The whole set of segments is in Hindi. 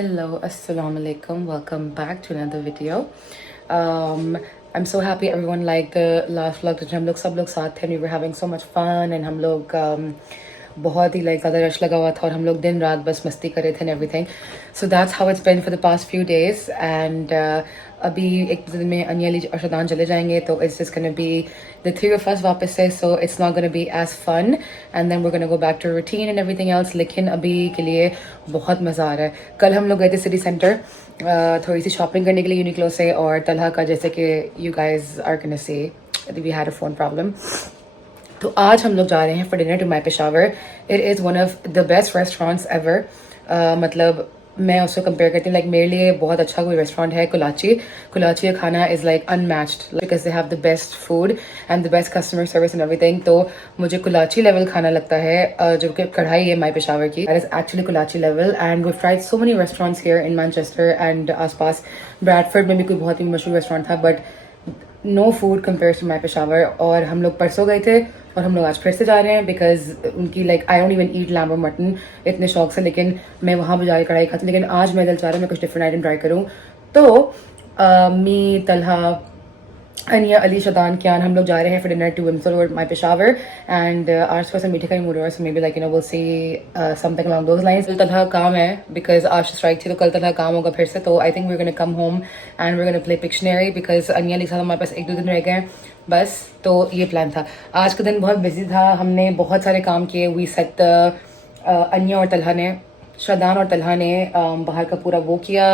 Hello, assalamu alaikum. Welcome back to another video. I'm so happy everyone liked the last vlog. हम लोग सब लोग साथ थे. We were having so much fun and हम लोग बहुत ही like ज़्यादा रश लगा हुआ था और हम लोग दिन रात बस मस्ती कर रहे थे and everything. So that's how it's been for the past few days. And अभी एक दिन में अनियाली और शदान चले जाएंगे तो it's just gonna be the three of us वापस से, so it's not gonna be as fun and then we're gonna go back to routine and everything else. लेकिन अभी के लिए बहुत मज़ा आ रहा है. कल हम लोग गए थे सिटी सेंटर थोड़ी सी शॉपिंग करने के लिए यूनिक्लो से, और तलहा का जैसे कि you guys are gonna see we had a phone problem. तो आज हम लोग जा रहे हैं for dinner to My Peshawar. It is one of the best restaurants ever. मतलब मैं उसको कंपेयर करती हूँ, लाइक मेरे लिए बहुत अच्छा कोई रेस्टोरेंट है कुलाची का खाना is like unmatched because they have the best food and the best customer service and everything. तो मुझे कुलाची लेवल खाना लगता है जो कि कढ़ाई है माई पेशावर की, that is actually Kulachi level. And we tried so many restaurants here in Manchester and आसपास. ब्रैडफोर्ड में भी कोई बहुत ही मशहूर रेस्टोरेंट था but no food compares to my Peshawar. और हम लोग परसों गए थे और हम लोग आज फिर से जा रहे हैं बिकॉज उनकी like I don't even eat lamb और मटन इतने शौक से, लेकिन मैं वहाँ पर जाकर कढ़ाई खाती हूँ. लेकिन आज मैं दिल चाह रहा हूँ मैं कुछ डिफरेंट आइटम ट्राई करूँ. तो मी तलहा अनिया अली शदान कियान हम लोग जा रहे हैं फिर डिनर टू विम्सल और माई पेशावर. एंड आज थोड़ा सा मीठे का ही मूड है, so may be like you know will see something along those lines. कल तलहा काम है बिकॉज आज स्ट्राइक थी, तो कल तलहा काम होगा फिर से. तो I think we are gonna come home and we are gonna play pictionary because Aniya Ali के साथ हमारे पास 1-2 दिन रह गए बस. तो ये प्लान था. आज का दिन बहुत बिजी था, हमने बहुत सारे काम किए. वी सेट अनिया और तलहा ने, शदान और तलहा ने बाहर का पूरा वो किया,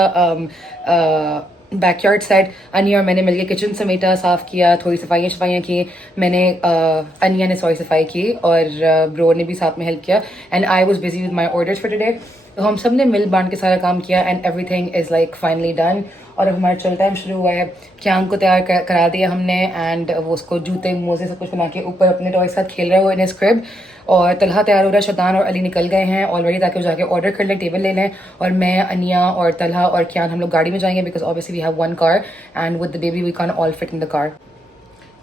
बैकयार्ड सेट. अनिया और मैंने मिलकर किचन समेटा, साफ़ किया, थोड़ी सफाइयाँ की. मैंने अनिया ने सफाई की और ब्रो ने भी साथ में हेल्प किया. And I was busy with my orders for today. तो हम सब ने मिल बांट के सारा काम किया and everything is like finally done. और अब हमारा चल टाइम शुरू हुआ है. क्यांग को तैयार करा दिया हमने एंड वो उसको जूते मोजे सब कुछ बना के ऊपर अपने टॉय के साथ खेल रहे हो इन क्रिब. और तलहा तैयार हो रहा है, शदान और अली निकल गए हैं ऑलरेडी ताकि वो जाके ऑर्डर कर लें, टेबल ले लें. और मैं, अनिया और तलहा और क्यान हम लोग गाड़ी में जाएंगे because obviously we have one car and with the baby we can all fit in the car.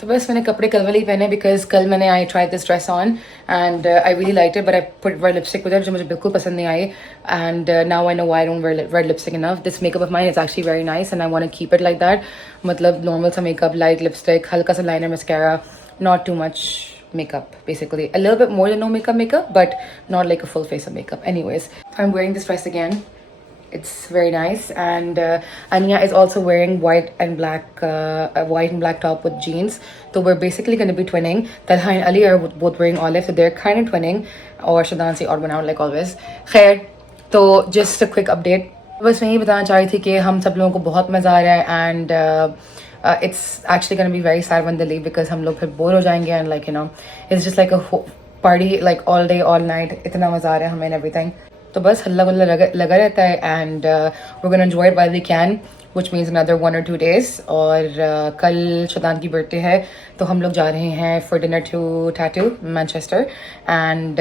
तो बस मैंने कपड़े कल वाले ही पहने बिकॉज कल मैंने I try this dress on and I really like it but I put red lipstick with it जो मुझे बिल्कुल पसंद नहीं आई. And now I know why I don't wear red lipstick enough. This makeup of mine is actually very nice and I want to keep it like that. मतलब नॉर्मल सा मेकअप, लाइट लिपस्टिक, हल्का सा liner, mascara, not too much makeup, basically a little bit more than no makeup but not like a full face of makeup. Anyways, I'm wearing this dress again. It's very nice. And Anya is also wearing white and black top with jeans. So we're basically going to be twinning. Talha and Ali are both wearing olive, so they're kind of twinning. Or Shadan say odd one out like always. Khair, so just a quick update. बस मैं ये बताना चाह रही थी कि हम सब लोगों को बहुत मज़ा आ रहा है and it's actually going to be very sad when they leave because हम लोग फिर बोर हो जाएंगे and like you know it's just like a party like all day all night. इतना मज़ा आ रहा है हमें and everything. तो बस हल्ला गुल्ला लगा रहता है and we're going to enjoy it while we can, which means another 1 or 2 days. और कल शदान की बर्थडे है तो हम लोग जा रहे हैं for dinner to Tattoo Manchester. And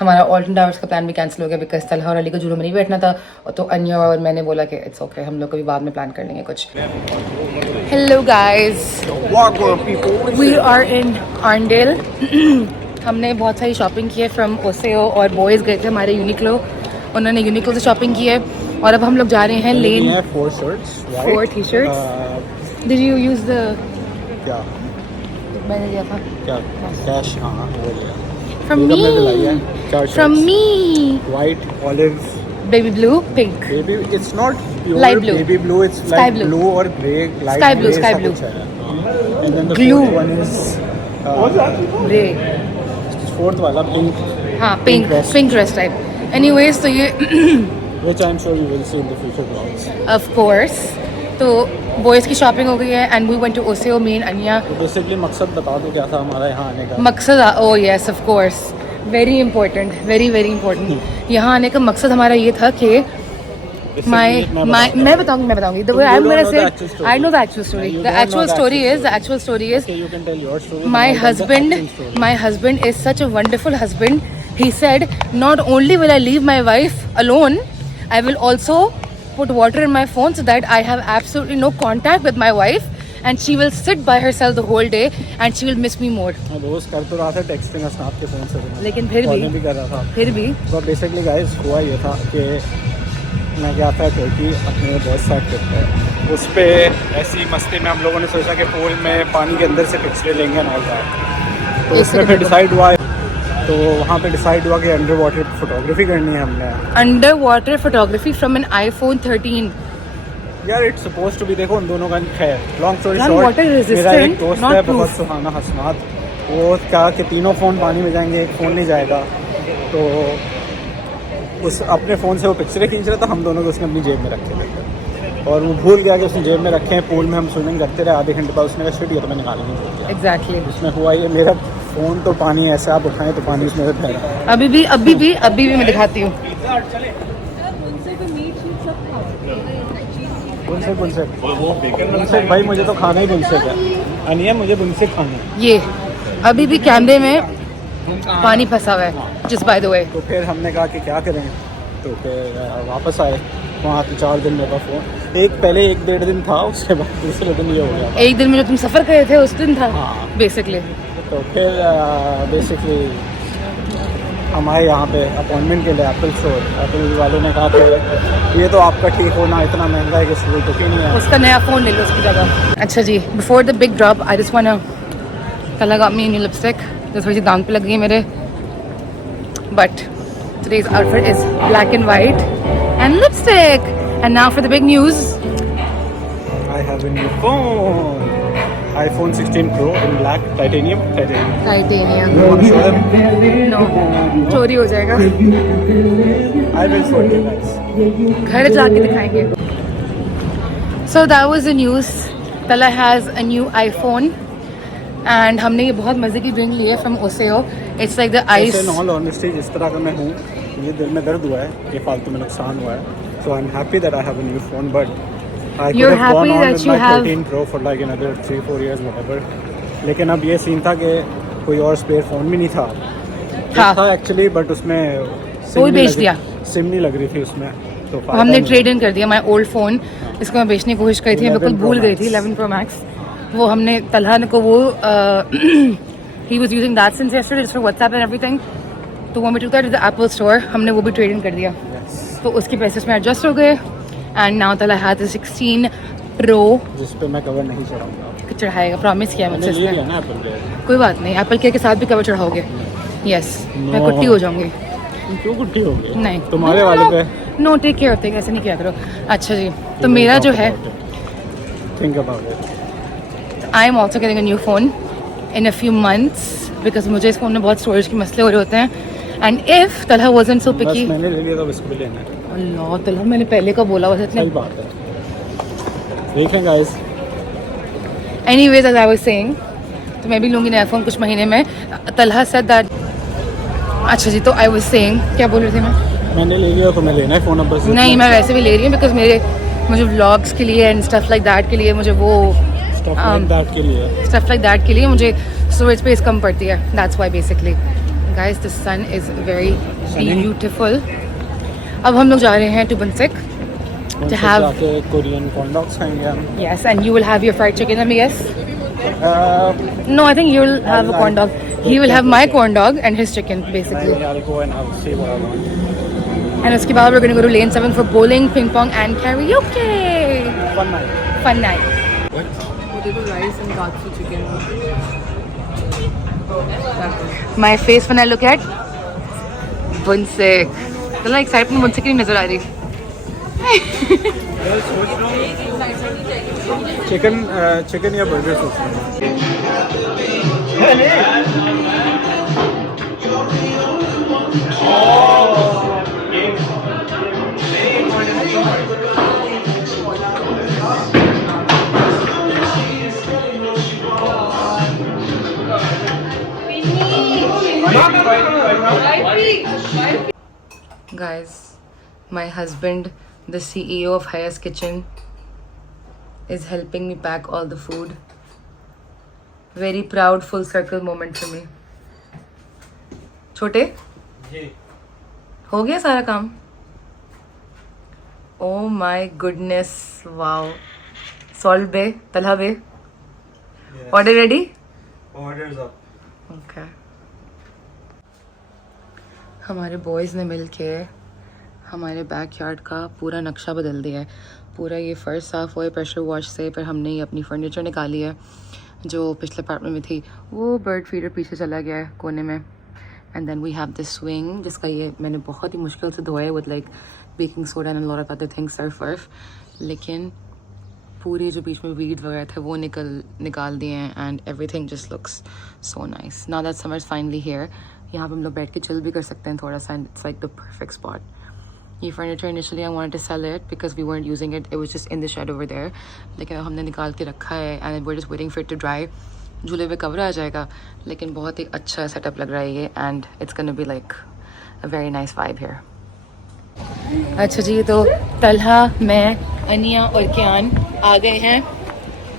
हमारा ऑल्टन टावर्स का प्लान भी कैंसिल हो गया बिकॉज तलहा और अली को जुलूम में नहीं बैठना था. तो अनिया और मैंने बोला कि इट्स ओके, हम लोग कभी बाद में प्लान कर लेंगे कुछ. Hello guys, we are in Arndale. हमने बहुत सारी शॉपिंग की है फ्रॉम ओसेओ और बॉयज़ गए थे हमारे यूनिक्लो, उन्होंने यूनिक्लो से शॉपिंग की है. और अब हम लोग जा रहे हैं lane. 4 T-shirts. Did you use the क्या मैंने दिया था क्या कैश? हाँ वो लिया from me white, olive, baby blue, pink. baby it's not pure Light blue. baby blue, it's Sky like blue. blue or gray, light Sky blue, gray sky सा blue. कुछ है. And then the Glue. fourth one is Grey. fourth वाला pink, हाँ pink dress type. Anyways, तो ये which I'm sure you will see in the future vlogs. of course. तो बॉयज़ की शॉपिंग हो गई है and we went to Oseyo. Me and Aniya. तो बेसिकली मकसद बता दो क्या था हमारा यहाँ आने का. मकसद, oh yes of course, very important, very very important. यहाँ आने का मकसद हमारा ये था कि मैं बताऊंगी. The way I'm gonna say, I know the actual story. The actual story is Okay, you can tell your story. my husband is such a wonderful husband. He said, not only will I leave my wife alone, I will also put water in my phone so that I have absolutely no contact with my wife and she will sit by herself the whole day and she will miss me more. रोज कर तो रहा था टेक्सटिंग स्नैप के फोन से, लेकिन फिर भी कर रहा था. फिर भी तो बेसिकली गाइस हुआ ये था कि मैं गया था टर्की अपने दोस्त साथ ट्रिप पे। उस पर ऐसी मस्ती में हम लोगों ने सोचा कि पूल में पानी के अंदर से पिक्चरें लेंगे ना जाए। तो उसमें फिर डिसाइड हुआ, तो वहाँ पे डिसाइड हुआ कि अंडर वाटर फोटोग्राफी करनी है हमने। Underwater photography from an iPhone 13। यार इट्स सपोज टू बी, देखो उन दोनों का खैर long story Run short, water resistant, मेरा एक दोस्त not है बहुत proof. सुहाना हसनात, वो कहा कि तीनों फ़ोन पानी में जाएंगे, एक फ़ोन नहीं जाएगा। तो उस अपने फ़ोन से वो पिक्चरें खींच रहा था, हम दोनों को उसने अपनी जेब में रखे थे और वो भूल गया कि उसने जेब में रखे हैं। पूल में हम स्विमिंग करते रहे, आधे घंटे बाद उसने कहा शिट ये तो मैं निकालने भूल गया। एग्जैक्टली। उसमें हुआ ये, मेरा फ़ोन तो पानी ऐसे आप उठाएं तो पानी उसमें से बह रहा है। अभी भी मैं दिखाती हूँ। बुनसे भाई मुझे तो खाना ही बुनसे है, अनिया मुझे बुनसे खाना है। ये अभी भी कैमरे में पानी फंसा हुआ है, जिस बाय द वे। तो फिर हमने कहा कि क्या करें, तो फिर वापस आए। वहाँ तो 4 दिन मेरा फ़ोन, एक पहले 1-1.5 दिन था, उसके बाद दूसरे दिन ये हो गया। एक दिन में जो तुम सफ़र करे थे उस दिन था हाँ। बेसिकली। तो फिर बेसिकली हम आए यहाँ पे अपॉइंटमेंट के लिए एप्पल स्टोर। एप्पल वालों ने कहा कि ये तो आपका ठीक होना इतना महंगा है कि कोई तो ही नहीं है, उसका नया फ़ोन ले लो उसकी जगह। अच्छा जी, before the big drop I just want कल got me a new lipstick जो थोड़ी सी दाम पे लग गई मेरे, but today's outfit is black and white and lipstick. And now for the big news. I have a new phone, iPhone 16 Pro in black, titanium. Titanium. You want to show them? No, चोरी हो जाएगा। I will show you guys. घर जाके दिखाएंगे। So that was the news. Tala has a new iPhone and हमने ये बहुत मज़े की ड्रिंक ली है from Oseo. It's like the ice. In all honesty, जिस तरह का मैं हूँ, ये दिल में दर्द हुआ है कि फालतू में नुकसान हुआ है। So I'm happy that I have a new phone, but I could You're have gone happy on that with you my have- 13 Pro for like another 3-4 years whatever. लेकिन अब ये सीन था कि कोई और स्पेयर फ़ोन भी नहीं था। था एक्चुअली, बट उसमें वो भी बेच दिया। सिम नहीं लग रही थी उसमें, तो हमने ट्रेड इन कर दिया माई ओल्ड फ़ोन, इसको मैं बेचने की कोशिश करी थी, मैं बिल्कुल 11 Pro भूल गई थी। Max. 11 Pro Max वो हमने तलहा को वो he was using that since yesterday just for WhatsApp and everything. तो वो we took that to the Apple store, हमने वो भी ट्रेड इन कर दिया। तो उसके पैसे उसमें एडजस्ट हो गए एंड नाउ तला हैज a 16 Pro जिस पे मैं कवर नहीं चढ़ाऊंगा। चढ़ाएगा, प्रॉमिस किया मुझसे मैंने ले इसने। लिया ना Apple पे। कोई बात नहीं, एप्पल केयर के साथ भी कवर चढ़ाओगे? यस, मैं No. कुट्टी हो जाऊंगी। तुम क्यों कुट्टी हो गई? नहीं तुम्हारे वाले पे नो टेक केयर होते हैं, ऐसे नहीं किया करो। अच्छा जी, तो मेरा जो है think about it. I am also getting a new phone in a few months because मुझे इस फ़ोन में बहुत स्टोरेज के मसले हो रहे होते हैं एंड इफ़ तलहा वाज़न्ट सो बस पिकी। मैंने ले लिया तो इसको भी लेना है। अल्लाह तलहा, मैंने पहले का बोला वैसे सही इतने। बात है। देखें guys, anyways as I was saying, तो मैं भी लूँगी नया फ़ोन कुछ महीने में। Talha said that. अच्छा जी, तो आई वाज सेइंग, क्या बोल रही थी मैं? मैंने ले लिया तो मैं लेना है फ़ोन अब बस। नहीं, मैं वैसे भी ले रही हूँ बिकॉज मुझे व्लॉग्स के लिए एंड स्टफ लाइक दैट के लिए मुझे वो स्टफ लाइक दैट के लिए स्टफ लाइक दैट के लिए मुझे स्टोरेज स्पेस कम पड़ती है। That's why basically guys the sun is very beautiful. अब हम लोग जा रहे हैं to Bunsik to have Korean corn dogs खाएंगे हम। yes, and you will have your fried chicken, I guess. No, I think you will have a corn dog. He will have my corn dog and his chicken basically. I'll go and I'll see what I want. And उसके बाद we're going to go to Lane 7 for bowling, ping pong and karaoke. Fun night. Fun night. Potato rice and katsu chicken. My face when I look at Bunsik. तो like excitement Bunsik नहीं नजर आ रही। चिकन या बर्गर सोच रहा हूँ। Guys, my husband, the CEO of Haya's Kitchen, is helping me pack all the food. Very proud full circle moment for me. छोटे हो गया सारा काम? Oh my goodness, wow. Salt bay, Talha bay. Order ready? Orders up. Okay. हमारे बॉयज़ ने मिलके हमारे बैकयार्ड का पूरा नक्शा बदल दिया है। पूरा ये फ़र्श साफ़ हुआ है प्रेशर वॉश से। फिर हमने ये अपनी फर्नीचर निकाली है जो पिछले अपार्टमेंट में थी। वो बर्ड फीडर पीछे चला गया है कोने में। And then we have this swing जिसका ये मैंने बहुत ही मुश्किल से धोया है with like baking soda and lot of other things surf वर्फ, लेकिन पूरे जो बीच में वीड वगैरह थे वो निकाल दिए हैं and everything just looks so nice. Now that summer is finally here. यहाँ पे हम लोग बैठ के चिल भी कर सकते हैं थोड़ा सा। It's like the perfect spot. ये furniture initially I wanted to sell it because we weren't using it, it was just in the shed over there, लेकिन हमने निकाल के रखा है and we are just waiting for it to dry. झूले पे कवर आ जाएगा, लेकिन बहुत ही अच्छा सेटअप लग रहा है ये and it's gonna be like a very nice vibe here. अच्छा जी, तो तलहा, मैं, अनिया और कियान आ गए हैं।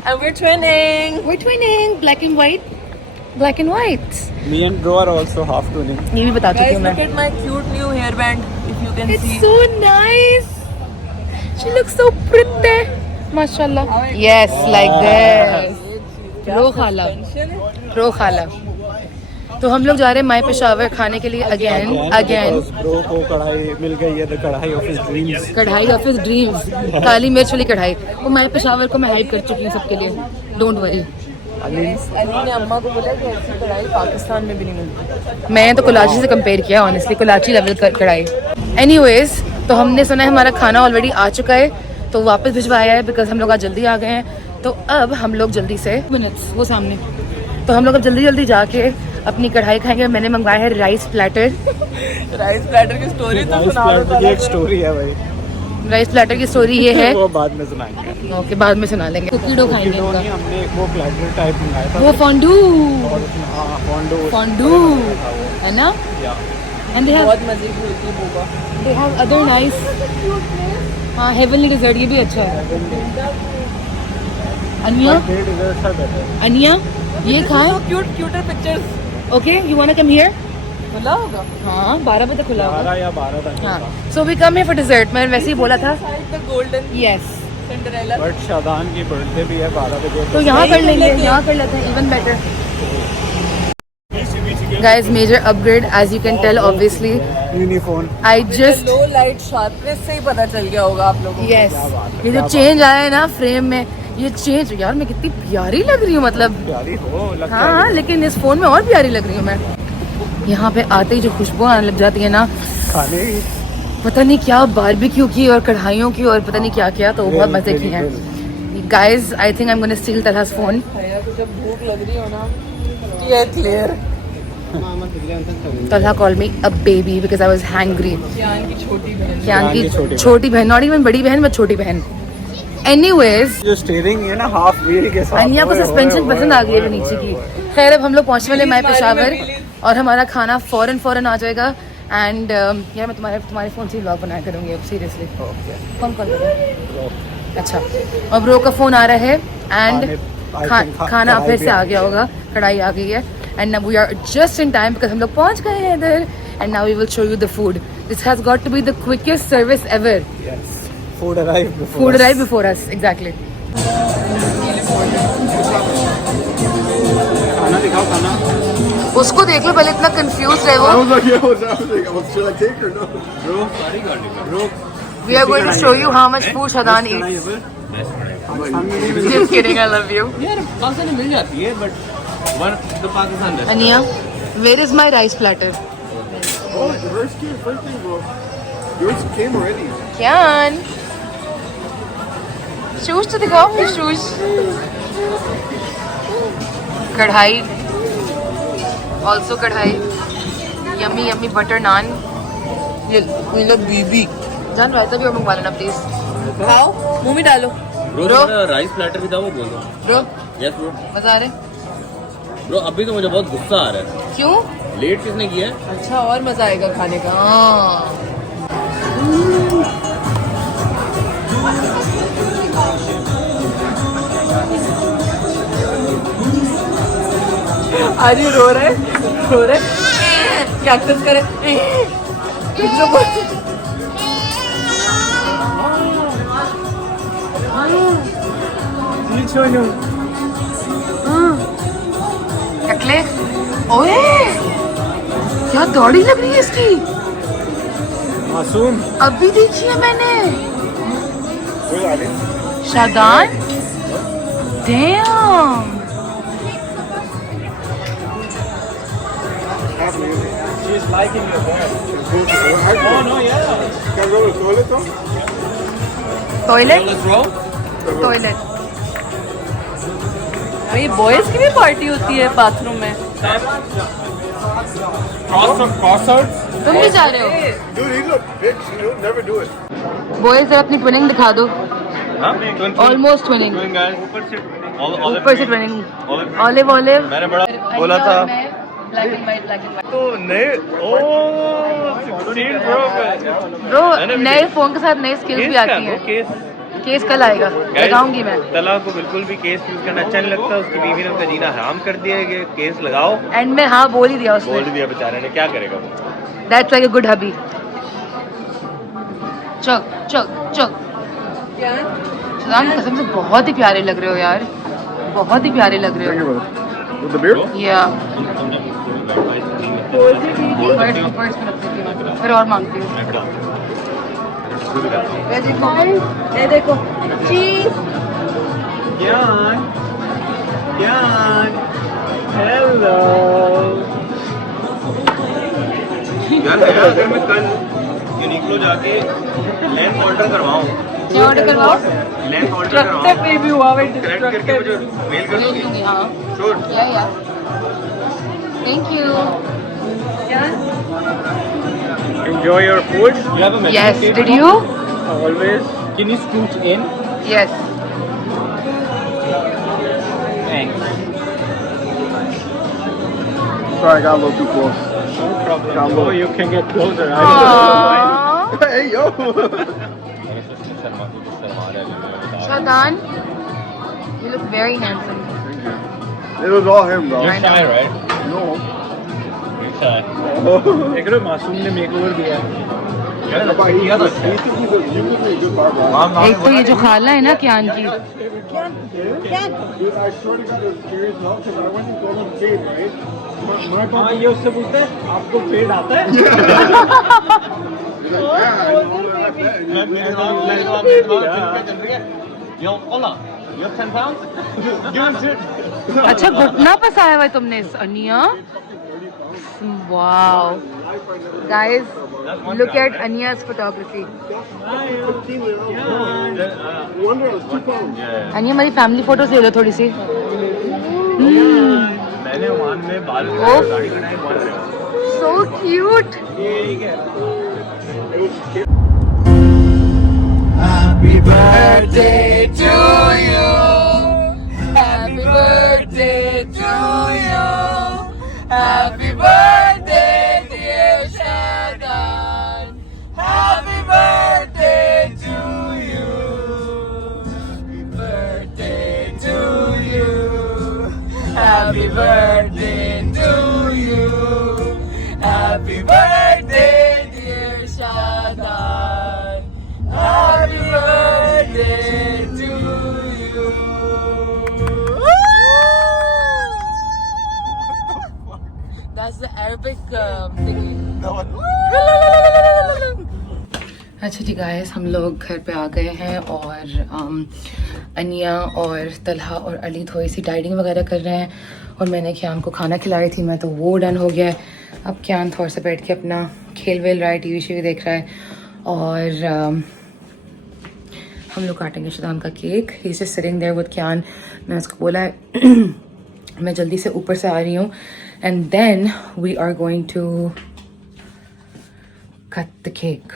And we're twinning. We're twinning, black and white. Black and white. Me and bro are also half twinning. ये भी बता चुकी Guys, हूँ look मैं। at my cute new hairband. If you can It's see. so nice. She looks so pretty. Mashallah. Yes, like this. रो खाला, रो खाला। तो हम लोग जा रहे हैं माई पेशावर खाने के लिए अगेन। ब्रो को कढ़ाई मिल गई है, द कढ़ाई ऑफ हिज ड्रीम्स। कढ़ाई ऑफ हिज ड्रीम्स, काली मिर्च वाली कढ़ाई। वो माई पेशावर को मैं हेल्प कर चुकी हूँ सबके लिए, डोंट वरी। अली ने अम्मा को बोला कि ऐसी कढ़ाई पाकिस्तान में भी नहीं मिलती। मैं तो कोलाची से कंपेयर किया ऑनेस्टली, कोलाची लेवल कढ़ाई। एनीवेज, तो हमने सुना है हमारा खाना ऑलरेडी आ चुका है तो वापस भिजवाया है बिकॉज हम लोग आज जल्दी आ गए हैं। तो अब हम लोग जल्दी से मिनट्स वो सामने, तो हम लोग अब जल्दी जाके अपनी कढ़ाई खाएंगे। मैंने मंगवाया है राइस प्लेटर। राइस प्लेटर की स्टोरी तो सुना दो। ये एक स्टोरी है भाई। राइस प्लेटर की स्टोरी ये है, वो बाद में सुनाएंगे। ओके बाद में सुना लेंगे। कुकी डो खाएंगे किडो इनका। नहीं, हमने एक वो प्लेटर टाइप मंगाया था। वो फॉन्डू और उसमें हाँ फॉन्डू है ना। एंड दे बहुत मजे की होती है बोबा। हैव अदर नाइस, हाँ हेवनली डिजर्ट, ये भी अच्छा है। अनिया अनिया ये खाए। Cuter pictures. Okay, you want to come here? खुला होगा। हाँ 12 बजे तक खुला होगा। 12 या 12 तक। हाँ, so we come here for dessert. मैंने वैसे ही बोला था। The golden yes, Cinderella. But Shadan की बर्थडे भी है 12 बजे। तो यहाँ कर लेंगे, यहाँ कर लेते हैं, even better. Guys, major upgrade as you can tell obviously. Uniform. I just low light sharpness से ही पता चल गया होगा आप लोगों को। yes, ये जो चेंज आया है ना फ्रेम में, ये चेंज यार मैं कितनी प्यारी लग रही हूँ, मतलब प्यारी हो लगता है। हाँ, लेकिन इस फोन में और प्यारी लग रही हूँ मैं। यहाँ पे आते ही जो खुशबू आने लग जाती है ना, खाने की। पता नहीं क्या बारबेक्यू की और कढ़ाइयों की और पता नहीं क्या क्या, तो बहुत मजे की है। Guys, I think I'm gonna steal Talha's phone. भैया को जब भूख लग रही हो ना, ये clear. Talha called me a baby because I was hungry. कियान की छोटी बहन। कियान की छोटी बहन, नॉट इवन बड़ी बहन, बट छोटी बहन। Anyways, जो स्टीयरिंग है ना हाफ व्हील के साथ। अनिया को सस्पेंशन पसंद आ गई है नीचे की। खैर अब हम लोग पहुंचने वाले माई पेशावर और हमारा खाना फौरन आ जाएगा। एंड यार मैं तुम्हारे फ़ोन से व्लॉग बनाया करूँगी अब सीरियसली। कौन करेगा? अच्छा, और ब्रो का फ़ोन आ रहा है एंड खाना फिर से आ गया होगा, कढ़ाई आ गई है। And now we are just in time because हम लोग पहुंच गए हैं इधर। And now we will show you the food. This has got to be the quickest service ever. Food arrive before us, exactly. खाना दिखाओ खाना। उसको देख लो पहले, इतना कंफ्यूज है वो। We are going to show you how much food Shadan eats. Just kidding, I love you. यार पाकिस्तान में मिल जाती है बट वन तो पाकिस्तान में। Ania, where is my rice platter? Oh, the first thing, bro. Yours came already. Kyan? Shoes to दिखाओ अपने shoes. कढ़ाई, also कढ़ाई. Yummy butter naan. ये लो बीबी। जान रायता भी और मंगवा लेना प्लीज। खाओ, मुंह में डालो। ब्रो राइस प्लेटर भी था वो बोल दो। Bro yes bro. मजा आ रहा ब्रो अभी तो मुझे बहुत गुस्सा आ रहा है। है? क्यों? लेट किसने किया है? अच्छा और मजा आएगा खाने का। आज ये रो रहे क्या एक्सेस करे। टकले, ओए क्या दौड़ी लग रही है इसकी। मासूम अभी देखी है मैंने Where's Ali? Shadan Damn. Half music. she's liking your hair. Oh, no, yeah. Can I go to the toilet though? Toilet? Let's roll. Toilet. भाई बॉयज की भी पार्टी होती है बाथरूम में. Cross out. तुम भी जा रहे हो? Dude, he look big. He would never do it. Boys जरा अपनी ट्विनिंग दिखा दो. Almost twinning. ऊपर से ट्विनिंग. Olive olive. मैंने बड़ा बोला था. Black and white, black and white. तो नहीं. ओह 16 प्रो. Bro, नए फोन के साथ नई स्किल्स भी आती हैं. केस कल आएगा. लगाऊंगी मैं. तला को बिल्कुल भी केस यूज करना अच्छा नहीं लगता. उसकी बीवी ने उसका जीना हराम कर दिया है कि केस लगाओ. एंड में हाँ बोल ही दिया उसने. बोल दिया बेचारे ने, क्या करेगा वो. That's like a good hubby. चक चक चक. शादान कसम से बहुत ही प्यारे लग रहे हो यार. बहुत ही प्यारे लग रहे हो. With the beer? Yeah. Purse में रख देती हूँ. फिर और मांगती हूँ. ये देखो. चीज. Hello. यार अगर मैं कल यूनिक्लो जाके लैंप ऑर्डर करवाऊँ. क्या ऑर्डर करवाओ? लैंप ऑर्डर करवाऊँ. पे भी हुआ भाई. करेक्ट करके मुझे मेल कर भेज दोगे. दूंगी हाँ. श्योर. या. Thank you. Enjoy your food. You have a menu Yes. sheet? Did you? Always. Can you scooch in? Yes. Thanks. Sorry, I got a little too close. No problem. Hello. Oh, you can get closer. Aww. Hey, yo! Shadan, you look very handsome. It was all him, bro. I know. Shy, right? No. You're shy. देख रहे हो मासूम ने मेकओवर दिया. But he could be a good barber. एक तो ये जो खाला है ना कियान की. Dude, I swear to God, it was scary as hell because I went and told him fade, right? My हाँ ये उससे पूछता है आपको फेड आता है. He's like, yeah, I know that. Yo, hola. You have 10 pounds? Give him shit. अच्छा घुटना पसाया हुआ है तुमने अनिया. Wow. Guys, look at Ania's photography. Wonder I was 2 pounds. अनिया हमारी फैमिली फोटोज ले लो थोड़ी सी. मैंने ओमान में बाल Oh. दाढ़ी कटाई बोल रहे हो. So cute. Happy birthday to you. Happy birthday to you. Happy birthday, dear Shadan. Happy birthday to you. Happy birthday to you. Happy birthday to you. Happy birthday, dear Shadan. Happy birthday to you. That's the Arabic thingy. अच्छा जी गाइस, हम लोग घर पे आ गए हैं और अनिया और तलहा और अली थोड़ी सी डाइटिंग वगैरह कर रहे हैं और मैंने कियान को खाना खिलाई थी मैं, तो वो डन हो गया है. अब कियान थोड़ा सा बैठ के अपना खेल वेल रहा है, टीवी शीवी देख रहा है और हम लोग काटेंगे शादान का cake. He is just sitting there with Kiyan. मैंने उसको बोला है मैं जल्दी से ऊपर से आ रही हूँ and then we are going to cut the cake.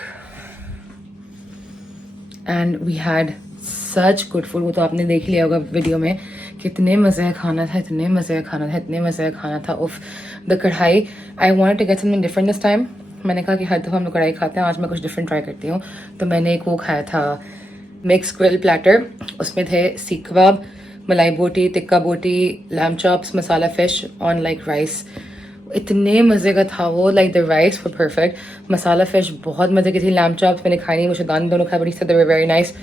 And we had such good food. वो तो आपने देख लिया होगा वीडियो में, कितने मज़े का खाना था, इतने मज़े का खाना था, इतने मज़े का खाना था. उफ, the karahi. I wanted to get something different this time. मैंने कहा कि हर दफ़ा हम लोग कढ़ाई खाते हैं, आज मैं कुछ डिफरेंट ट्राई करती हूँ. तो मैंने एक वो खाया था मिक्स ग्रिल प्लेटर. उसमें थे सीख कबाब, मलाई boti, tikka boti, lamb chops, masala fish on like rice. इतने मज़े का था वो. Like the rice were perfect, masala fish बहुत मज़े की थी, लैम चॉप्स मैंने खाई नहीं, मुझे दान दोनों खाए बड़ी से, दे वर वेरी नाइस.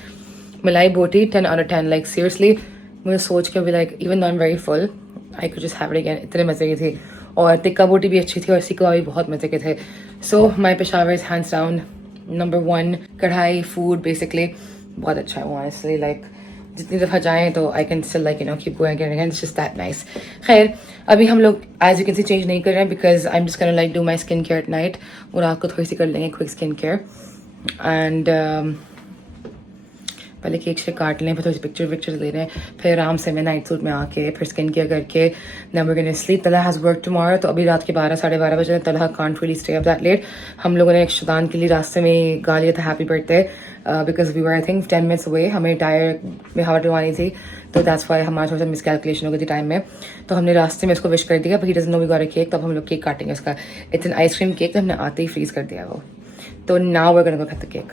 मलाई बोटी 10 out of 10. लाइक सीरियसली मुझे सोच के भी like even though I am very full I could just have it again. इतने मज़े की थी. और टिक्का बोटी भी अच्छी थी और सीख कबाब भी बहुत मज़े के थे. So my Peshawar is hands down number 1 kadhai food basically बहुत अच्छा है ऑनेस्टली लाइक जितनी दफ़ा जाएं तो I can still like keep going and it's just that nice. खैर अभी हम लोग as you can see change नहीं कर रहे हैं because I am just gonna like do my skin care at night और रात को थोड़ी सी कर लेंगे क्विक स्किन केयर एंड पहले केक शेक काट लें फिर थोड़ी सी पिक्चर ले रहे हैं फिर आराम से मैं नाइट सूट में आके फिर स्किन केयर करके then we gonna sleep. Talha has work tomorrow तो अभी रात के 12 साढ़े 12 बजे Talha can't really stay up that late. हम लोगों ने शदान के लिए रास्ते में गा लिया था happy birthday because we were I think 10 minutes away हमें टायर में हवा डलवानी थी तो दैट्स वाई हमारा थोड़ा सा मिसकैलकुलेशन हो गई थी टाइम में तो हमने रास्ते में उसको विश कर दिया but he doesn't know we got a cake. तब हम लोग केक काटेंगे उसका इट्स एन आइसक्रीम केक तो हमने आते ही फ्रीज कर दिया वो तो now we are gonna go cut the cake.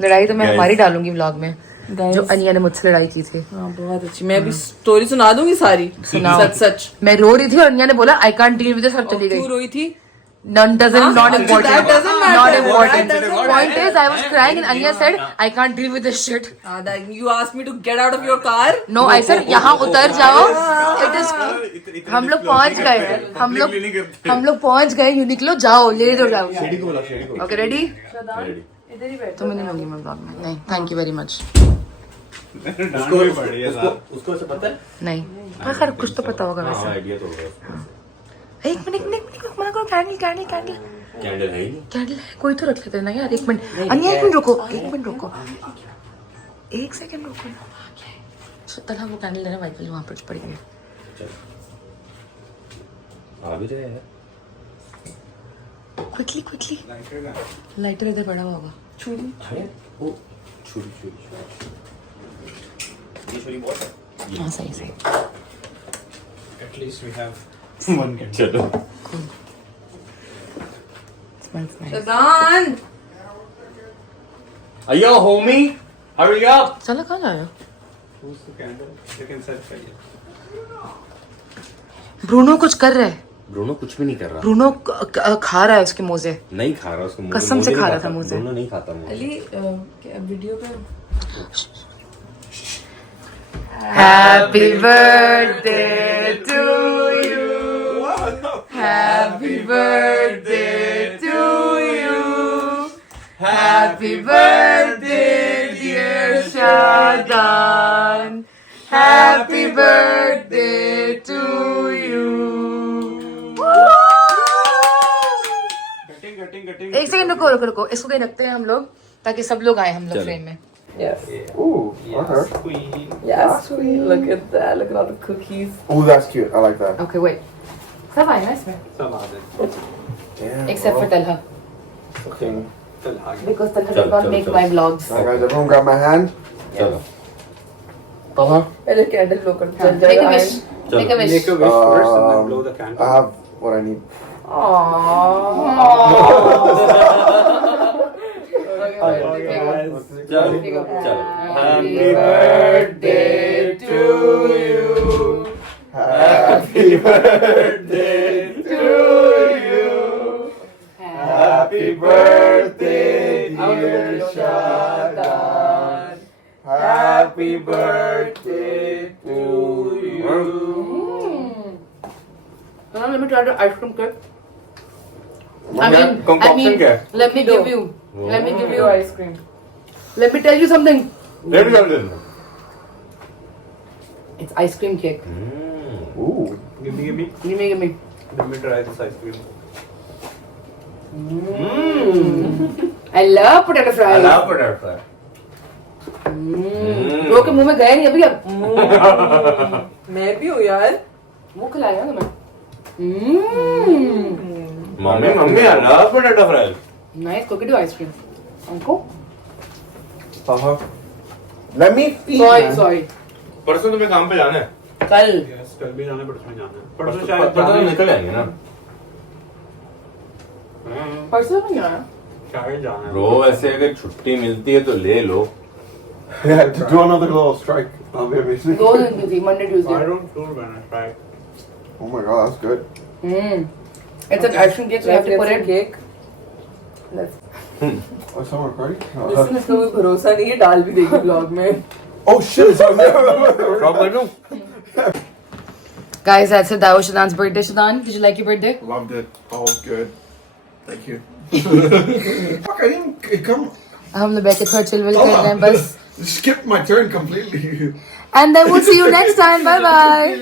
लड़ाई तो मैं हमारी डालूंगी व्लॉग में जो अनिया ने मुझसे लड़ाई की थी। हाँ बहुत अच्छी मैं भी स्टोरी सुना दूंगी सारी सच सच। मैं रो रही थी और अनिया ने बोला I can't deal with this और चली गई। क्यों रोई थी? None doesn't not important. That doesn't matter. Not important. That doesn't Point matter. is, I was crying and Anya said, "I can't deal with this shit." You asked me to get out of your car. No, I said यहाँ उतर जाओ. It is. हम लोग पहुँच गए. हम लोग पहुँच गए. यूनिक्लो जाओ ले दो जाओ. Okay, ready? इधर ही बैठ। तो मैं नहीं लूँगी मैं vlog में. नहीं, thank you very much. उसको ऐसे पता है? नहीं. पर खैर कुछ तो पता होगा वैसे. आइडिया तो होगा। एक मिनट मना करो कैंडल कैंडल है ही नहीं। कैंडल है कोई तो रख लेते हैं ना यार। एक मिनट अनिया एक मिनट रुको एक सेकंड रुको ना तलहा वो कैंडल लेना वाइट वाली वहाँ पर पड़ी है। आ भी रहे हैं क्विकली लाइटर इधर पड़ा हुआ होगा। ओ छुरी ये छुरी बहुत है। हाँ सही At least we have one candle. चलो smells nice। शदान अयो होमी hurry up। चलो कहाँ लाया Who's the candle? You can set fire. Bruno कुछ कर रहा है। ब्रूनो कुछ भी नहीं कर रहा। ब्रूनो खा रहा है उसके मोजे। नहीं खा रहा उसको कसम से खा रहा था मुझे। ब्रूनो नहीं खाता मुझे। अली वीडियो पे Happy birthday to you. Happy birthday to you. Happy birthday dear Shadan. Happy birthday to you. Cutting. एक सेकंड रुको इसको कहीं रखते हैं हम लोग ताकि सब लोग आए हम लोग फ्रेम में। Yes. Ooh, okay. Queen. Yes, sweet. Look at that. Look at all the cookies. Ooh, that's cute. I like that. Okay wait सब आए ना इसमें सब आ गए। Damn. except for Talha Okay. चल आगे। because Talha चल, does not चल, make चल। my vlogs। Alright, guys, everyone grab my hand. चलो Uh-huh. पहले कैंडल लो कर चल Make a जाएगा। wish make a wish। Make a wish first and then blow the I candle. have what I need. चलो Happy birthday to you. Happy birthday to you. Happy birthday, dear Shadan. Happy birthday to you. Let me try the ice cream cake। Concoction क्या है? let me give you ice cream. let me tell you something। Let me tell you। it's ice cream cake। Ooh. Give me. give me Let me try this ice cream. I love potato fries। I love potato fry। वो के मुंह में गया नहीं अभी अब मैं भी हूँ यार। मुंह खिलाया ना मैं mummy I love potato fry। nice cookie dough ice cream uncle Uh-huh. Let me feed. sorry परसों तुम्हें काम पे जाना है। कल Yes, कल भी जाना है परसों भी जाना है। परसों परसों शायद परसों निकल जाएंगे ना। परसों में जाना शायद जाना है। ब्रो ऐसे अगर छुट्टी मिलती है तो ले लो। Yeah, to do another little strike. I'll be amazing. दो दिन की थी Monday I Tuesday don't know when I try. Oh my god, that's good. it's an ice cream cake so you have to put it cake. Let's. Oh, someone recording? Listen, इसका कोई भरोसा नहीं है डाल भी देगी vlog में। Oh shit, it's on there. Drop कर दूं? guys that's it that was Shadan's birthday Shadan did you like your birthday Loved it. All was good. Thank you. Fuck, I didn't come. हम लोग बैठे थोड़ा चिल विल कर रहे हैं बस. Skipped my turn completely. And then we'll see you next time. Bye bye.